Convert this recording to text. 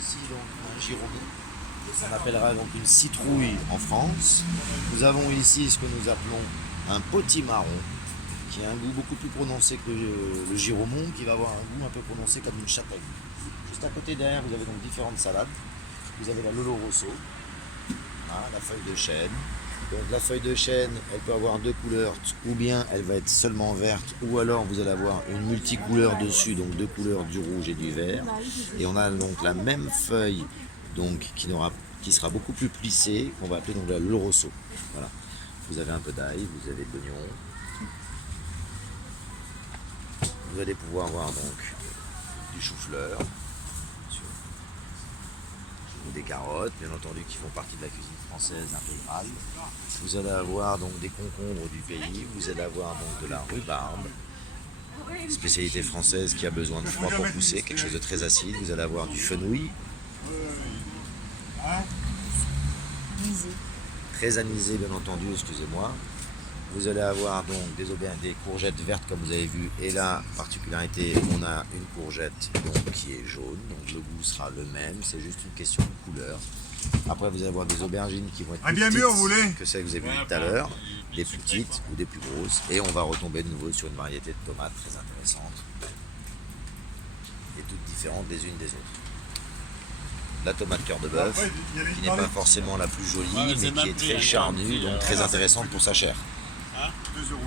ici donc un gironde. On appellera donc une citrouille en France. Nous avons ici ce que nous appelons un potimarron, qui a un goût beaucoup plus prononcé que le giromon, qui va avoir un goût un peu prononcé comme une châtaigne. Juste à côté derrière, vous avez donc différentes salades. Vous avez la lolo rosso, la feuille de chêne. Donc la feuille de chêne, elle peut avoir deux couleurs, ou bien elle va être seulement verte, ou alors vous allez avoir une multicouleur dessus, donc deux couleurs, du rouge et du vert. Et on a donc la même feuille donc, qui sera beaucoup plus plissée, qu'on va appeler donc la lolo rosso. Voilà. Vous avez un peu d'ail, vous avez de l'oignon. Vous allez pouvoir voir donc du chou-fleur, ou des carottes, bien entendu, qui font partie de la cuisine française intégrale. Vous allez avoir donc des concombres du pays, vous allez avoir donc de la rhubarbe, spécialité française qui a besoin de froid pour pousser, quelque chose de très acide. Vous allez avoir du fenouil, très anisé bien entendu, excusez-moi. Vous allez avoir donc des courgettes vertes comme vous avez vu, et là, particularité, on a une courgette donc, qui est jaune, donc le goût sera le même, c'est juste une question de couleur. Après vous allez avoir des aubergines qui vont être plus petites que celles que vous avez vues tout à l'heure, des plus petites ou des plus grosses, et on va retomber de nouveau sur une variété de tomates très intéressante, et toutes différentes les unes des autres. La tomate cœur de bœuf, qui n'est pas forcément la plus jolie, mais qui est très charnue, donc très intéressante pour sa chair. 2 euros.